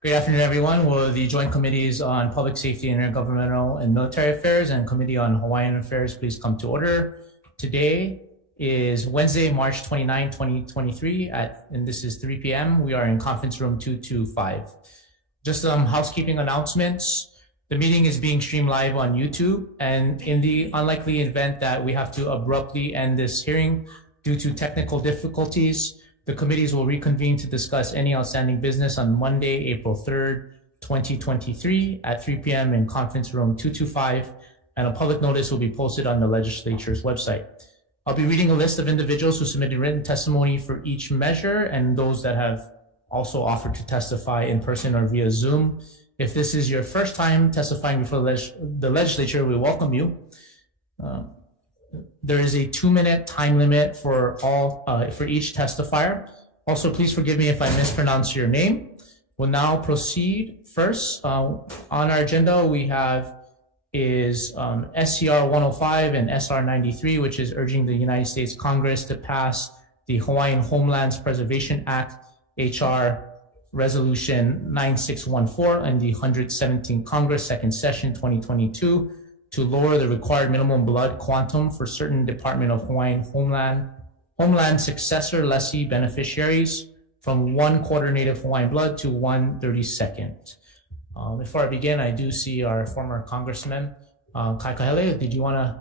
Good afternoon, everyone. Will the Joint Committees on Public Safety, Intergovernmental and Military Affairs and Committee on Hawaiian Affairs please come to order. Today is Wednesday, March 29, 2023, and this is 3 p.m. We are in conference room 225. Just some housekeeping announcements. The meeting is being streamed live on YouTube, and in the unlikely event that we have to abruptly end this hearing due to technical difficulties, the committees will reconvene to discuss any outstanding business on Monday, April 3rd, 2023 at 3 p.m. in conference room 225, and a public notice will be posted on the legislature's website. I'll be reading a list of individuals who submitted written testimony for each measure and those that have also offered to testify in person or via Zoom. If this is your first time testifying before the legislature, we welcome you. There is a 2-minute time limit for each testifier. Also, please forgive me if I mispronounce your name. We'll now proceed. First, on our agenda, we have SCR 105 and SR 93, which is urging the United States Congress to pass the Hawaiian Homelands Preservation Act, HR Resolution 9614, and the 117th Congress, Second Session 2022, to lower the required minimum blood quantum for certain Department of Hawaiian Homeland successor lessee beneficiaries from 1/4 Native Hawaiian blood to 1/32. Before I begin, I do see our former Congressman, Kai Kahele. Did you want to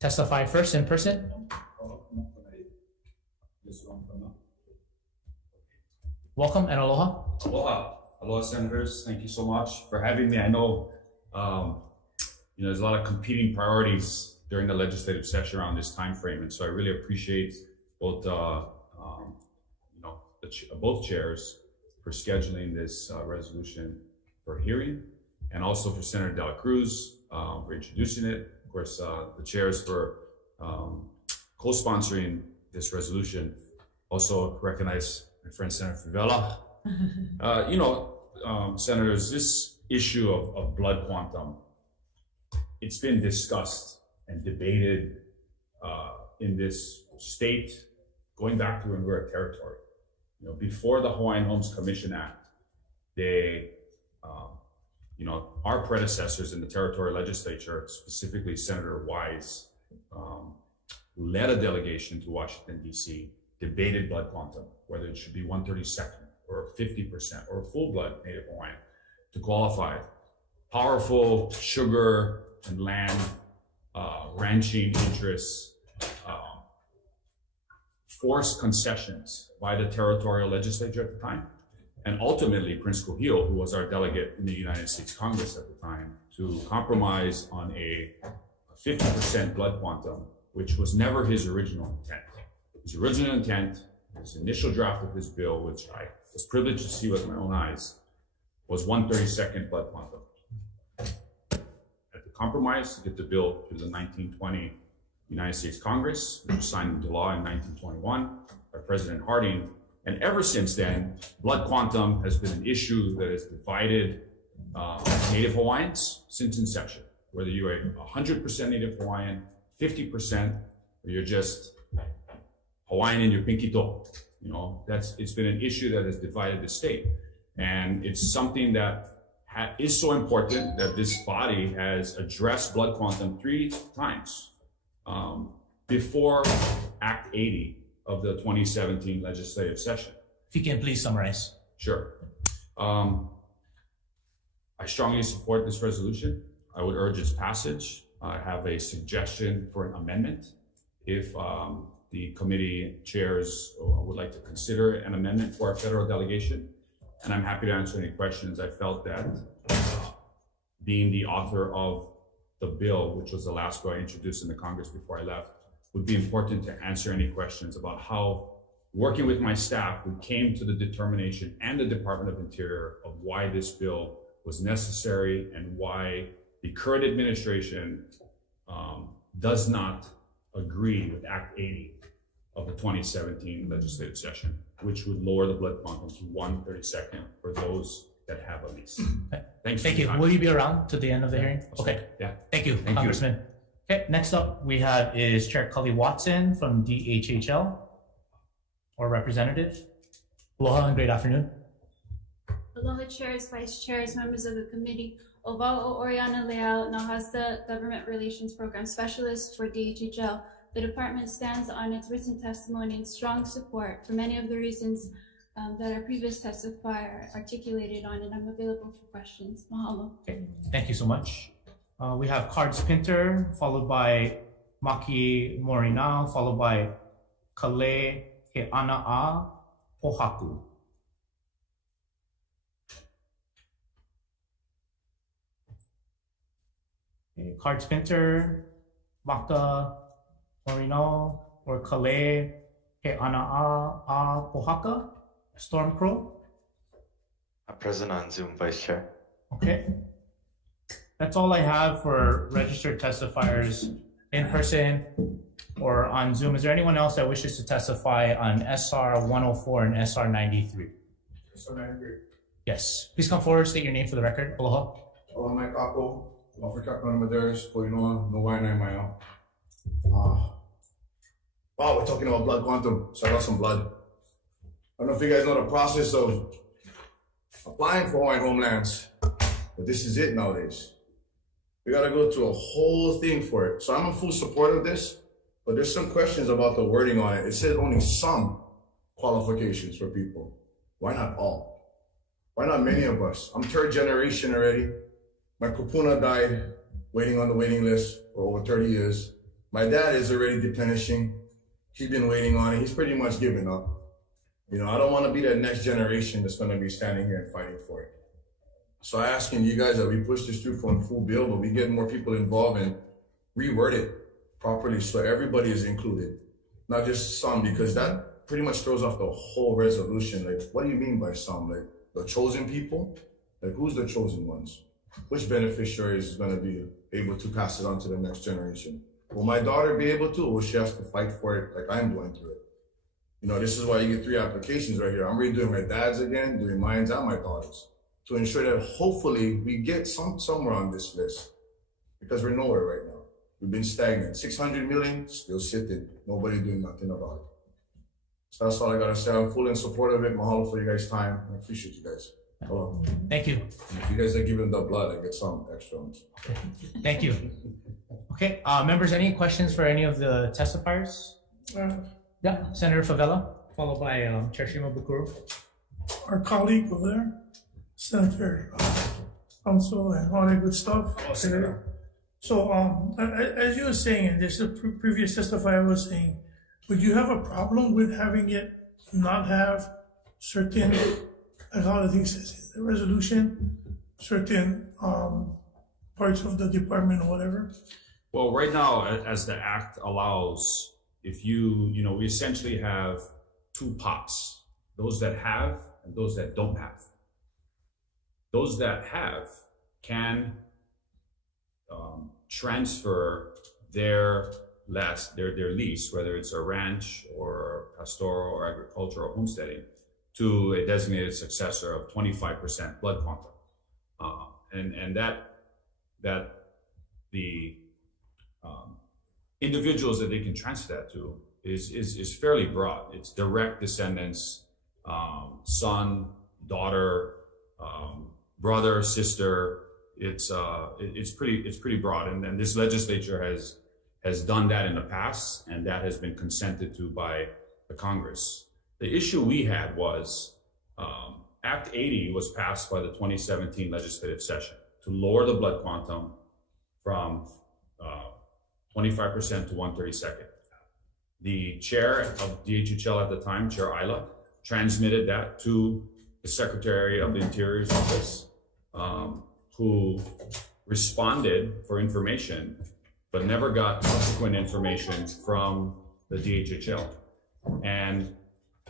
testify first in person? Welcome and aloha. Aloha. Aloha, Senators. Thank you so much for having me. I know there's a lot of competing priorities during the legislative session around this time frame, and so I really appreciate both both chairs for scheduling this resolution for hearing, and also for Senator De La Cruz for introducing it. Of course, the chairs for co-sponsoring this resolution. Also recognize my friend Senator Fivela. Senators, this issue of blood quantum, it's been discussed and debated in this state going back to when we were a territory. Before the Hawaiian Homes Commission Act, our predecessors in the territorial legislature, specifically Senator Wise, who led a delegation to Washington, D.C., debated blood quantum, whether it should be 1/32 or 50% or full blood Native Hawaiian to qualify. Powerful sugar and land ranching interests forced concessions by the territorial legislature at the time, and ultimately Prince Kuhio, who was our delegate in the United States Congress at the time, to compromise on a 50% blood quantum, which was never his original intent. His original intent, his initial draft of his bill, which I was privileged to see with my own eyes, was 1/32 blood quantum. At the compromise to get the bill to the 1920 United States Congress, which was signed into law in 1921 by President Harding. And ever since then, blood quantum has been an issue that has divided Native Hawaiians since inception. Whether you're a 100% Native Hawaiian, 50%, or you're just Hawaiian in your pinky toe. It's been an issue that has divided the state. And it's something that is so important that this body has addressed blood quantum 3 times before Act 80 of the 2017 legislative session. If you can please summarize. Sure. I strongly support this resolution. I would urge its passage. I have a suggestion for an amendment. If the committee chairs would like to consider an amendment for our federal delegation, and I'm happy to answer any questions. I felt that being the author of the bill, which was the last bill I introduced in the Congress before I left, would be important to answer any questions about how, working with my staff, we came to the determination and the Department of Interior of why this bill was necessary and why the current administration does not agree with Act 80 of the 2017 legislative session, which would lower the blood quantum to 1/32 for those that have a lease. Thank you. Will you be around to the end of the hearing? Okay. Yeah. Thank you, Congressman. Okay, next up we have is Chair Cully Watson from DHHL, or representative. Aloha and great afternoon. Aloha chairs, vice chairs, members of the committee. Ovao Oriana Leal, Nahasta Government Relations Program Specialist for DHHL. The department stands on its written testimony in strong support for many of the reasons that our previous testifier articulated on, and I'm available for questions. Mahalo. Okay, thank you so much. We have Cards Pinter, followed by Maki Morina, followed by Kale He Ana'a Ohaku. Okay, Cards Pinter, Maka Morino, or Kale He Ana'a Pohaka. Stormcrow. Present on Zoom, Vice Chair. Okay. That's all I have for registered testifiers in person or on Zoom. Is there anyone else that wishes to testify on SR 104 and SR 93? SR 93. Yes. Please come forward, state your name for the record. Aloha. Aloha mai kako, Afrika Kona Maderas, Poinoa, Hawaii Nai Maio. Wow, we're talking about blood quantum, so I got some blood. I don't know if you guys know the process of applying for Hawaiian homelands, but this is it nowadays. We gotta go through a whole thing for it. So I'm in full support of this, but there's some questions about the wording on it. It says only some qualifications for people. Why not all? Why not many of us? I'm third generation already. My kupuna died waiting on the waiting list for over 30 years. My dad is already replenishing. He's been waiting on it. He's pretty much given up. You know, I don't want to be that next generation that's going to be standing here and fighting for it. So I asking you guys that we push this through for a full bill, but we get more people involved and reword it properly so everybody is included, not just some, because that pretty much throws off the whole resolution. Like, what do you mean by some? Like, the chosen people? Like, who's the chosen ones? Which beneficiary is going to be able to pass it on to the next generation? Will my daughter be able to, or will she have to fight for it like I'm doing through it? You know, this is why you get 3 applications right here. I'm redoing my dad's again, doing mine and my daughter's, to ensure that hopefully we get somewhere on this list, because we're nowhere right now. We've been stagnant. 600 million, still sitting. Nobody doing nothing about it. So that's all I gotta say. I'm fully in support of it. Mahalo for you guys' time. I appreciate you guys. Hello. Thank you. And if you guys are giving the blood, I get some extra ones. Thank you. Okay, members, any questions for any of the testifiers? Yeah, Senator Favela, followed by Chair Shima Bukuru. Our colleague over there, Senator Council, and all that good stuff. Oh, Senator. So, as you were saying, and this previous testifier was saying, would you have a problem with having it not have certain, as all the things says in the resolution, certain parts of the department or whatever? Well, right now, as the act allows, if we essentially have 2 pots, those that have and those that don't have. Those that have can transfer their lease, whether it's a ranch or pastoral or agricultural homesteading, to a designated successor of 25% blood quantum, and that the individuals that they can transfer that to is fairly broad. It's direct descendants, son, daughter, brother, sister. It's pretty broad, and this legislature has done that in the past, and that has been consented to by the Congress. The issue we had was Act 80 was passed by the 2017 legislative session to lower the blood quantum from 25% to 1/32. The chair of DHHL at the time, Chair Isla, transmitted that to the Secretary of the Interior's office, who responded for information, but never got subsequent information from the DHHL. And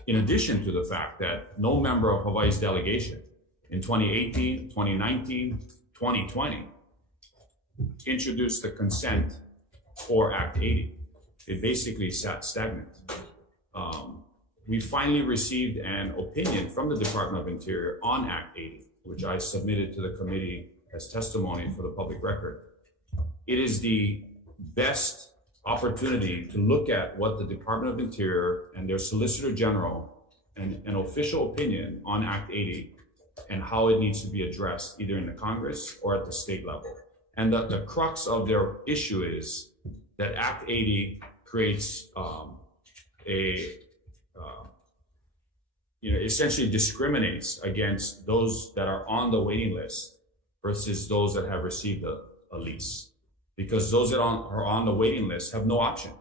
in addition to the fact that no member of Hawaii's delegation in 2018, 2019, 2020 introduced the consent for Act 80. It basically sat stagnant. We finally received an opinion from the Department of Interior on Act 80, which I submitted to the committee as testimony for the public record. It is the best opportunity to look at what the Department of Interior and their Solicitor General and an official opinion on Act 80 and how it needs to be addressed either in the Congress or at the state level. And the crux of their issue is that Act 80 creates essentially discriminates against those that are on the waiting list versus those that have received a lease. Because those that are on the waiting list have no option.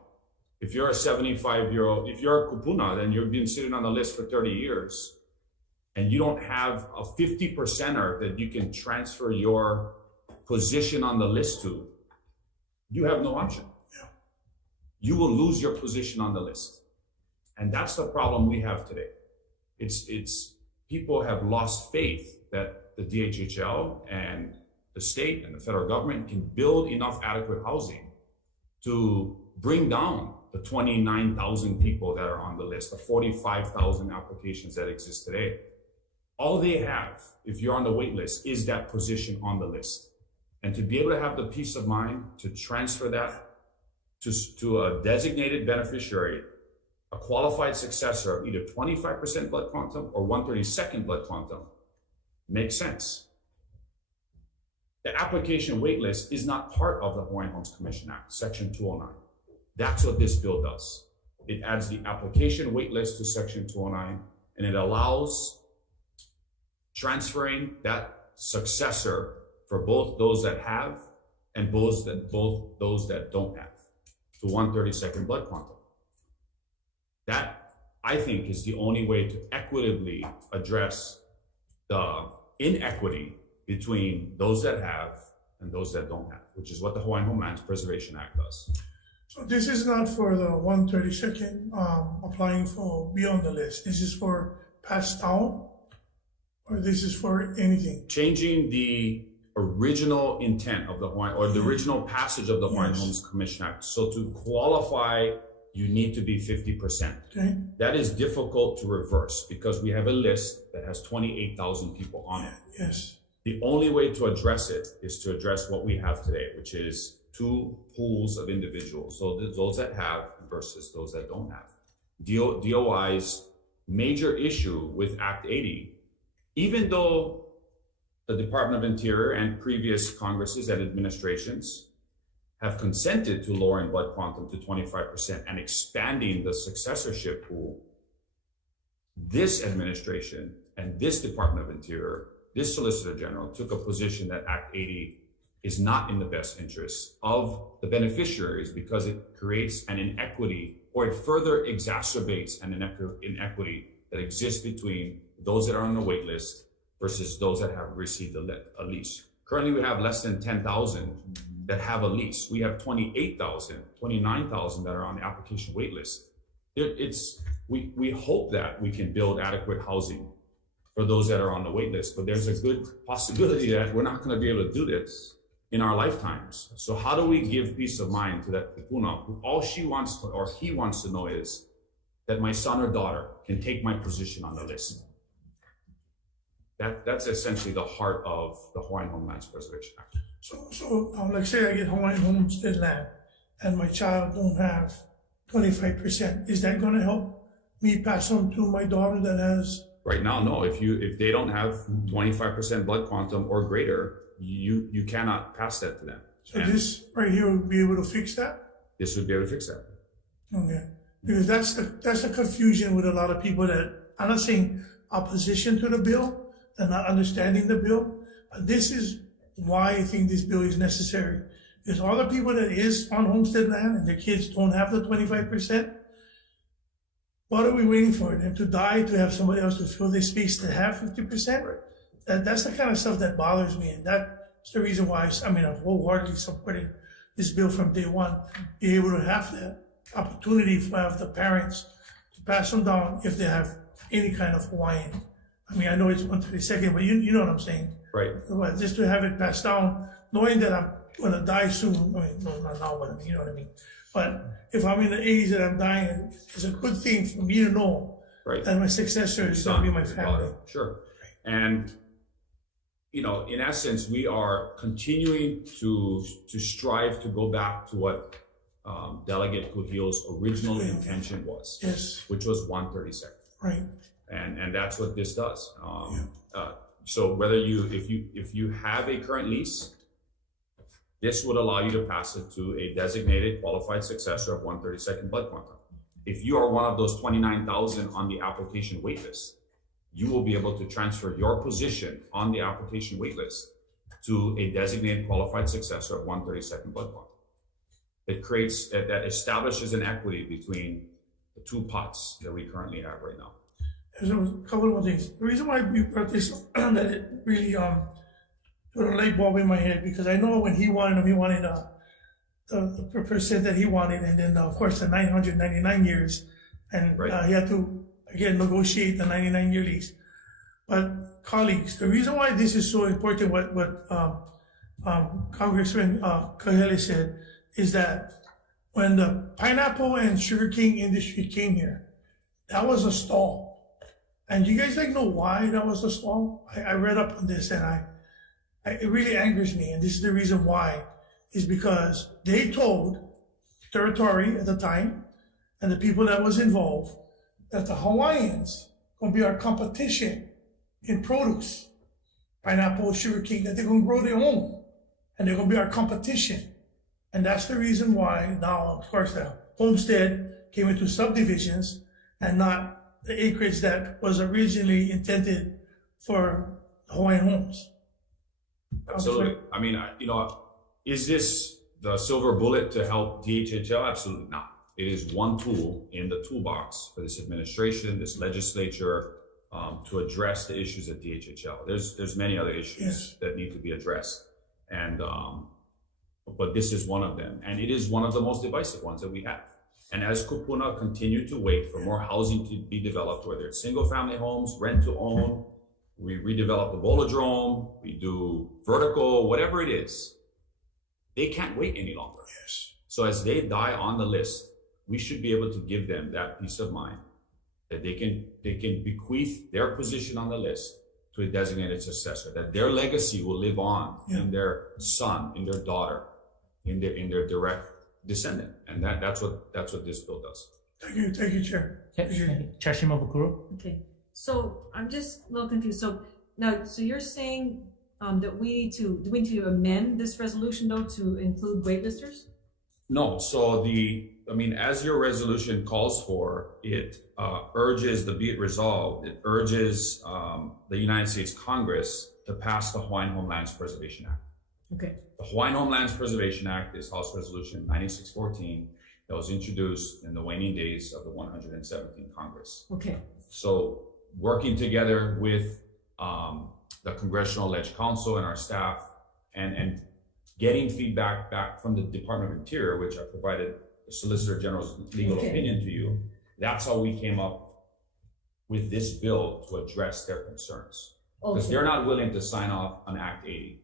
If you're a 75-year-old, if you're a kupuna, then you've been sitting on the list for 30 years and you don't have a 50%er that you can transfer your position on the list to, you have no option. You will lose your position on the list. And that's the problem we have today. It's people have lost faith that the DHHL and the state and the federal government can build enough adequate housing to bring down the 29,000 people that are on the list, the 45,000 applications that exist today. All they have, if you're on the wait list, is that position on the list. And to be able to have the peace of mind to transfer that to a designated beneficiary, a qualified successor of either 25% blood quantum or 1/32nd blood quantum, makes sense. The application wait list is not part of the Hawaiian Homes Commission Act, Section 209. That's what this bill does. It adds the application wait list to Section 209, and it allows transferring that successor for both those that have and both those that don't have to 1/32nd blood quantum. That, I think, is the only way to equitably address the inequity between those that have and those that don't have, which is what the Hawaiian Homeland Preservation Act does. So this is not for the 1/32nd applying for be on the list. This is for passed down, or this is for anything? Changing the original intent of the Hawaiian, or the original passage of the Hawaiian Homes Commission Act. So to qualify, you need to be 50%. Okay. That is difficult to reverse because we have a list that has 28,000 people on it. Yes. The only way to address it is to address what we have today, which is two pools of individuals. So those that have versus those that don't have. DOI's major issue with Act 80, even though the Department of Interior and previous Congresses and administrations have consented to lowering blood quantum to 25% and expanding the successorship pool, this administration and this Department of Interior, this Solicitor General took a position that Act 80 is not in the best interest of the beneficiaries because it creates an inequity, or it further exacerbates an inequity that exists between those that are on the wait list versus those that have received a lease. Currently, we have less than 10,000 that have a lease. We have 28,000, 29,000 that are on the application wait list. We hope that we can build adequate housing for those that are on the wait list, but there's a good possibility that we're not gonna be able to do this in our lifetimes. So how do we give peace of mind to that kupuna who all she wants to, or he wants to know is that my son or daughter can take my position on the list? That's essentially the heart of the Hawaiian Homeland Preservation Act. So like say I get Hawaiian homestead land and my child don't have 25%. Is that gonna help me pass on to my daughter that has? Right now, no. If they don't have 25% blood quantum or greater, you cannot pass that to them. So this right here would be able to fix that? This would be able to fix that. Okay, because that's the confusion with a lot of people that, I'm not saying opposition to the bill and not understanding the bill, but this is why I think this bill is necessary. Because all the people that is on homestead land and their kids don't have the 25%, what are we waiting for? Them to die to have somebody else to fill their space to have 50%? Right. That's the kind of stuff that bothers me, and that's the reason why I've wholeheartedly supported this bill from day one. Be able to have that opportunity for have the parents to pass them down if they have any kind of Hawaiian. I mean, I know it's 1/32nd, but you know what I'm saying. Right. But just to have it passed down, knowing that I'm gonna die soon. I mean, no, not now, but I mean, you know what I mean. But if I'm in the age that I'm dying, it's a good thing for me to know that my successor is gonna be my family. Sure. And in essence, we are continuing to strive to go back to what Delegate Kuhio's original intention was, Yes. which was 1/32nd. Right. And that's what this does. So whether if you have a current lease, this would allow you to pass it to a designated qualified successor of 132nd blood quantum. If you are one of those 29,000 on the application waitlist, you will be able to transfer your position on the application waitlist to a designated qualified successor of 132nd blood quantum. It creates, that establishes an equity between the two pots that we currently have right now. There's a couple more things. The reason why we brought this up, that it really put a light bulb in my head, because I know when he wanted the percent that he wanted, and then of course the 999 years, and Right. he had to again negotiate the 99-year lease. But colleagues, the reason why this is so important, what Congressman Kahele said, is that when the pineapple and sugarcane industry came here, that was a stall. And you guys know why that was a stall? I read up on this, and it really angers me, and this is the reason why, is because they told territory at the time and the people that was involved that the Hawaiians gonna be our competition in produce, pineapple, sugarcane, that they're gonna grow their own, and they're gonna be our competition. And that's the reason why now, of course, the homestead came into subdivisions and not the acreage that was originally intended for Hawaiian homes. Absolutely. I mean, is this the silver bullet to help DHHL? Absolutely not. It is one tool in the toolbox for this administration, this legislature, to address the issues at DHHL. There's many other issues that need to be addressed, and but this is one of them, and it is one of the most divisive ones that we have. And as Kupuna continue to wait for more housing to be developed, whether it's single-family homes, rent-to-own, we redevelop the Bolodrome, we do vertical, whatever it is, they can't wait any longer. Yes. So as they die on the list, we should be able to give them that peace of mind that they can bequeath their position on the list to a designated successor, that their legacy will live on in their son, in their daughter, in their direct descendant, and that's what this bill does. Thank you, Chair. Okay. Chair Shimabukuro. Okay, so I'm just a little confused. So you're saying that we need to amend this resolution though to include waitlisters? No, so as your resolution calls for, it urges be it resolved, it urges the United States Congress to pass the Hawaiian Homelands Preservation Act. Okay. The Hawaiian Homelands Preservation Act is House Resolution 9614 that was introduced in the waning days of the 117th Congress. Okay. So working together with the Congressional Ledge Council and our staff, and getting feedback back from the Department of Interior, which I provided the Solicitor General's legal opinion to you, that's how we came up with this bill to address their concerns. Because they're not willing to sign off on Act 80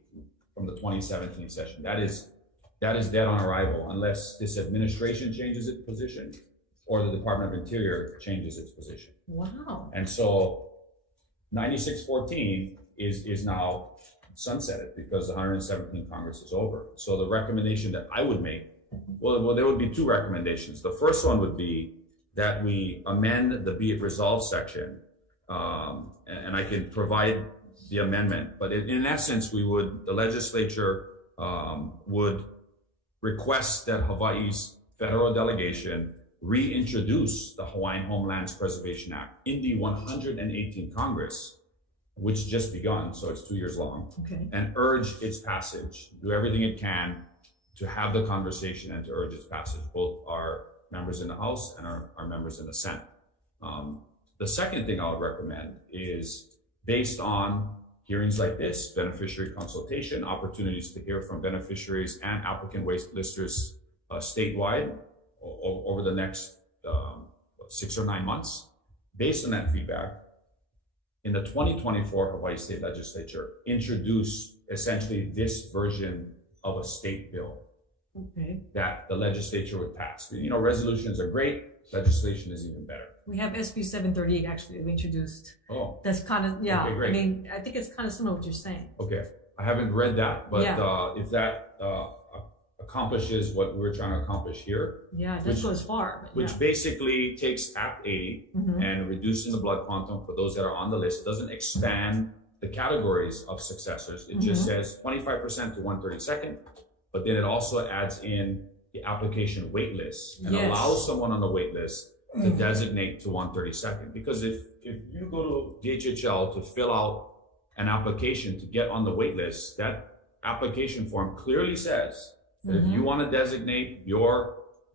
from the 2017 session. That is dead on arrival unless this administration changes its position or the Department of Interior changes its position. Wow. And so 9614 is now sunsetted because the 117th Congress is over. So the recommendation that I would make, well, there would be two recommendations. The first one would be that we amend the be it resolved section, and I can provide the amendment, but in essence, the legislature would request that Hawaii's federal delegation reintroduce the Hawaiian Homelands Preservation Act in the 118th Congress, which just begun, so it's 2 years long, and urge its passage, do everything it can to have the conversation and to urge its passage, both our members in the House and our members in the Senate. The second thing I would recommend is, based on hearings like this, beneficiary consultation, opportunities to hear from beneficiaries and applicant waitlisters statewide over the next 6 or 9 months. Based on that feedback, in the 2024 Hawaii State Legislature, introduce essentially this version of a state bill that the legislature would pass. Resolutions are great, legislation is even better. We have SB 738 actually we introduced. Oh. That's kind of, yeah. Okay, great. I mean, I think it's kind of similar to what you're saying. Okay, I haven't read that, but if that accomplishes what we're trying to accomplish here. Yeah, it does go as far. Which basically takes Act 80 and reducing the blood quantum for those that are on the list. It doesn't expand the categories of successors. It just says 25% to 132nd, but then it also adds in the application wait list and Yes. allows someone on the wait list to designate to 132nd. Because if you go to DHHL to fill out an application to get on the wait list, that application form clearly says that if you want to designate your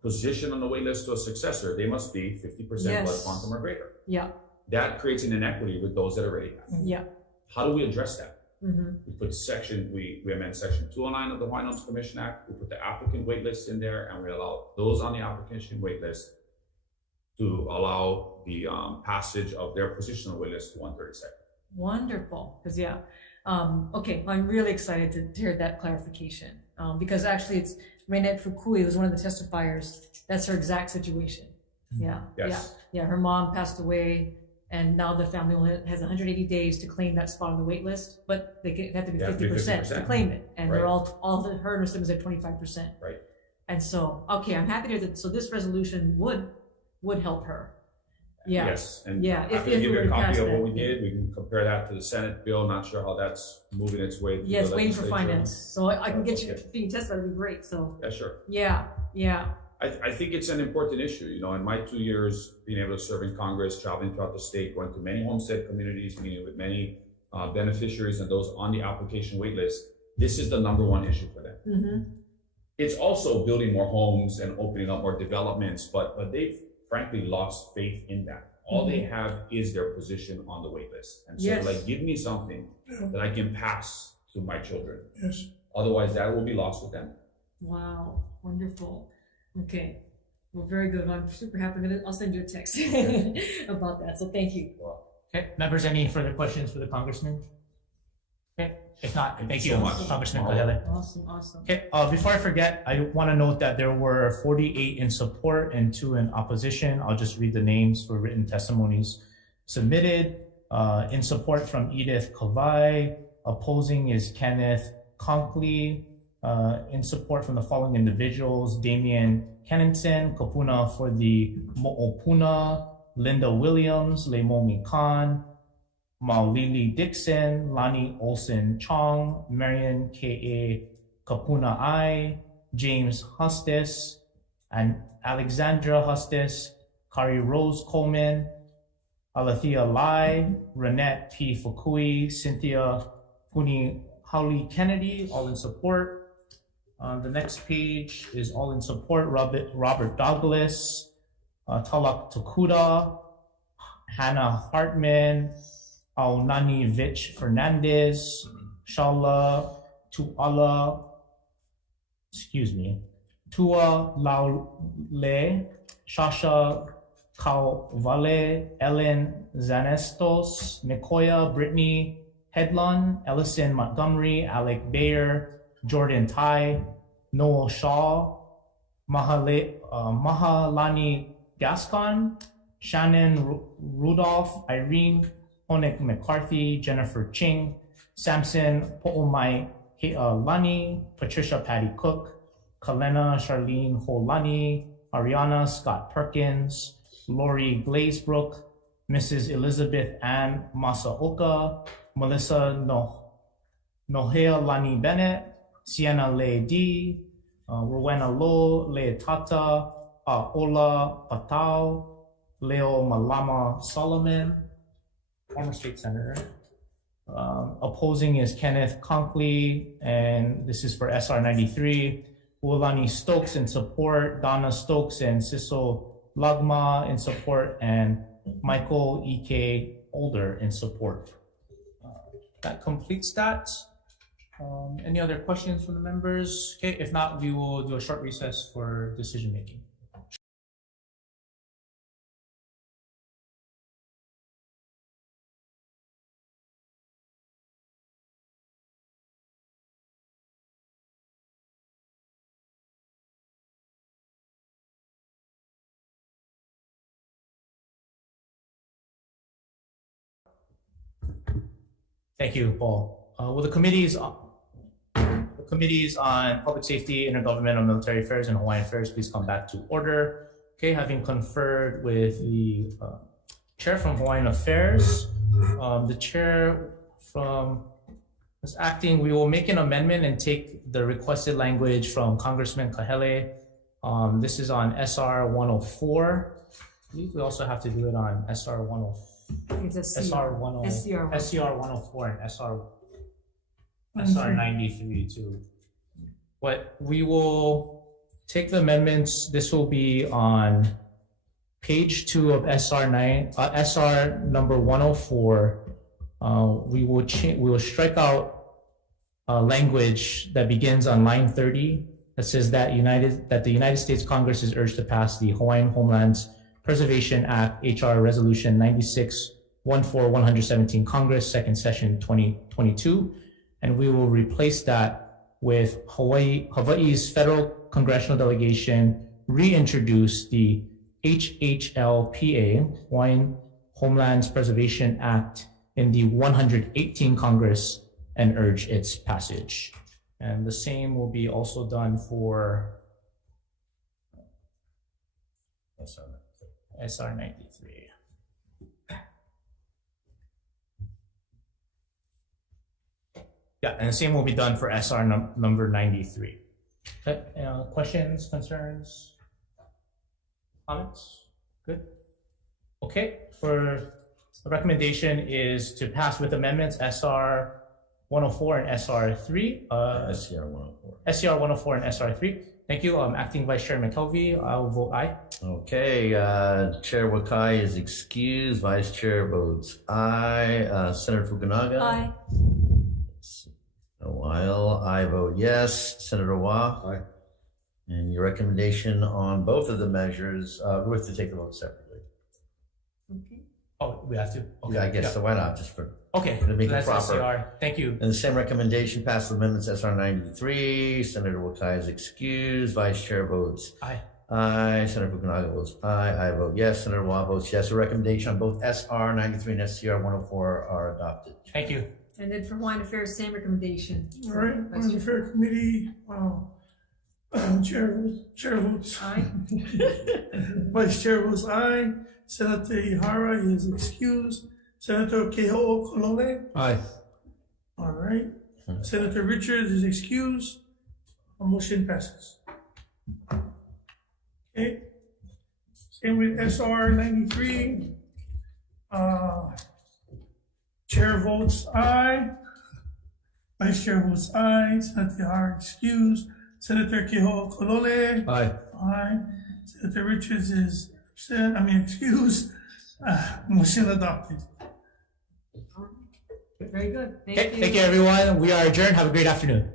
position on the wait list to a successor, they must be 50% blood Yes. quantum or greater. Yeah, That creates an inequity with those that already have. yeah. How do we address that? Mm-hmm. We amend section 209 of the Hawaiian Homes Commission Act. We put the applicant wait list in there, and we allow those on the application wait list to allow the passage of their position on the wait list to 132nd. Wonderful, because okay, I'm really excited to hear that clarification. Because actually it's Renette Fukui, who's one of the testifiers. That's her exact situation. Yeah, Yes. yeah. Her mom passed away, and now the family only has 180 days to claim that spot on the wait list, but they have to be They have to be 50% to 50%. claim it, and they're Right. her and her siblings at 25%. Right. And so, okay, I'm happy to hear that. So this resolution would help her. Yeah. Yes, and Yeah, if- I can if give we you a were to copy pass of that. what we did. We can compare that to the Senate bill. Not sure how that's moving its way through Yeah, it's the waiting for legislature. finance, so I can get you, Okay. if you can test that, would be great, so, Yeah, sure. yeah. I think it's an important issue. You know, in my 2 years being able to serve in Congress, traveling throughout the state, going to many homestead communities, meeting with many beneficiaries and those on the application wait list, this is the #1 issue for them. Mm-hmm. It's also building more homes and opening up more developments, but they've frankly lost faith in that. All they have is their position on the wait list. And so Yes. like, give me something that I can pass to my children. Yes. Otherwise that will be lost with them. Wow, wonderful. Okay, well, very good. I'm super happy. I'll send you a text about that, so thank you. Okay, members, any further questions for the congressman? Okay, if not, thank you, so much. Congressman Kahele. Awesome. Okay, before I forget, I want to note that there were 48 in support and 2 in opposition. I'll just read the names for written testimonies submitted. In support from Edith Kavai, opposing is Kenneth Conkley. In support from the following individuals: Damian Kennington, Kapuna for the Mo'opuna, Linda Williams, Leimomi Khan, Maulili Dixon, Lani Olson Chong, Marion K.A. Kapuna I, James Hustis, and Alexandra Hustis, Kari Rose Coleman, Alethea Lai, Renette P. Fukui, Cynthia Puni Howley Kennedy, all in support. The next page is all in support: Robert Douglas, Talak Tokuda, Hannah Hartman, Aunani Vich Fernandez, Shala Tuala, Tua Laule, Shasha Kauvale, Ellen Zanestos, Mikoya Brittany Headlon, Ellison Montgomery, Alec Bayer, Jordan Tai, Noel Shaw, Mahalani Gascon, Shannon Rudolph, Irene Honek McCarthy, Jennifer Ching, Samson Po'omai Lani, Patricia Patty Cook, Kalena Charlene Holani, Ariana Scott Perkins, Lori Glazebrook, Mrs. Elizabeth Ann Masaoka, Melissa Nohea Lani Bennett, Sienna Le D, Rowena Lo, Le Tata, Ola Patau, Leo Malama Solomon, former state senator. Opposing is Kenneth Conkley, and this is for SR 93. Ulani Stokes in support, Donna Stokes and Siso Lagma in support, and Michael E.K. Older in support. That completes that. Any other questions from the members? Okay, if not, we will do a short recess for decision making. Thank you, Paul. Will the committees on Public Safety, Intergovernmental Military Affairs, and Hawaiian Affairs please come back to order? Okay, having conferred with the chair from Hawaiian Affairs, the chair from as acting, we will make an amendment and take the requested language from Congressman Kahele. This is on SR 104. I believe we also have to do it on SR 104. It's a SR 10, SCR 104 and SR 93 too. But we will take the amendments. This will be on page 2 of SR number 104. We will strike out language that begins on line 30 that says that the United States Congress is urged to pass the Hawaiian Homelands Preservation Act, HR Resolution 96-117 Congress, second session 2022. And we will replace that with Hawaii's federal congressional delegation reintroduce the HHLPA, Hawaiian Homelands Preservation Act, in the 118 Congress and urge its passage. And the same will be also done for SR 93. Yeah, and the same will be done for SR number 93. Okay, questions, concerns, comments? Good. Okay, for the recommendation is to pass with amendments SR 104 and SR 3. SCR 104. SCR 104 and SR 3. Thank you. Acting Vice Chair McKelvey, I will vote aye. Okay, Chair Wakai is excused. Vice Chair votes aye. Senator Fukunaga? Aye. A while. I vote yes. Senator Wah? Aye. And your recommendation on both of the measures, we have to take the vote separately. Okay. Oh, we have to? Okay. Yeah, I guess so. Why not? Just for. Okay, To make it that's proper. SCR. Thank you. And the same recommendation passes amendments SR 93. Senator Wakai is excused. Vice Chair votes Aye. aye. Senator Fukunaga votes aye. I vote yes. Senator Wah votes yes. The recommendation on both SR 93 and SCR 104 are adopted. Thank you. And then for Hawaiian Affairs, same recommendation. All right, on the Fair Committee, Chair votes, Aye. Vice Chair votes aye. Senator Ihara is excused. Senator Keho'o Kolole. Aye. All right. Senator Richards is excused. A motion passes. Okay. Same with SR 93. Chair votes aye. Vice Chair votes aye. Senator Ihara excused. Senator Keho'o Kolole. Aye. Aye. Senator Richards is excused. Motion adopted. Very good. Okay, thank you everyone. We are adjourned. Have a great afternoon.